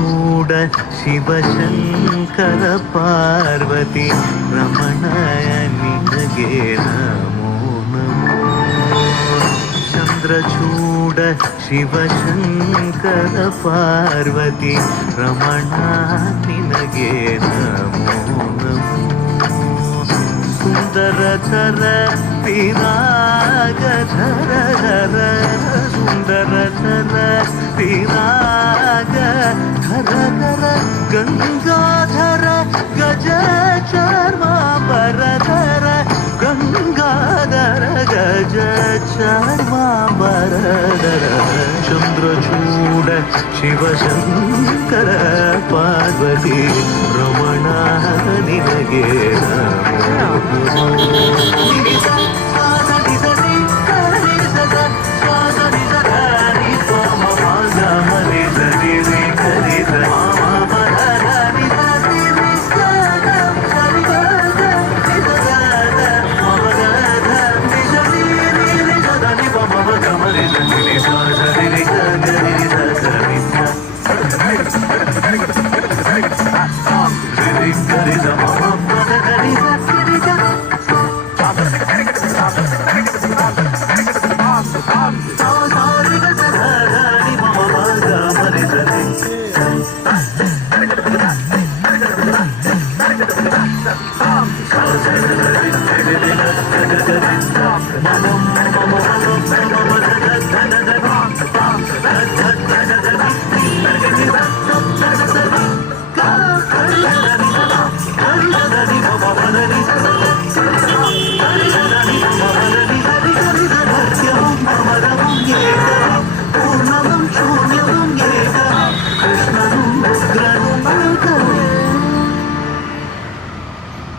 ಚಂದ್ರಚೂಡ ಶಿವಶಂಕರ ಪಾರ್ವತಿ ರಮಣಯ ನಿನಗೆ ನಮೋ ನಮೋ. ಚಂದ್ರಚೂಡ ಶಿವಶಂಕರ ಪಾರ್ವತಿ ರಮಣ ನಿನಗೆ ನಮೋ ನಮೋ. ಸುಂದರತರ ವಿರಾಗಧರ ಸುಂದರತರ ವಿರಾಗ ಧರ ಧರ ಗಂಗಾಧರ ಗಜ ಚರ್ಮಾಂಬರಧರ ಗಂಗಾಧರ ಗಜ ಚರ್ಮಾಂಬರಧರ. ಚಂದ್ರಚೂಡ ಶಿವಶಂಕರ ಪಾರ್ವತಿ ರಮಣ ನಿನಗೆ Baba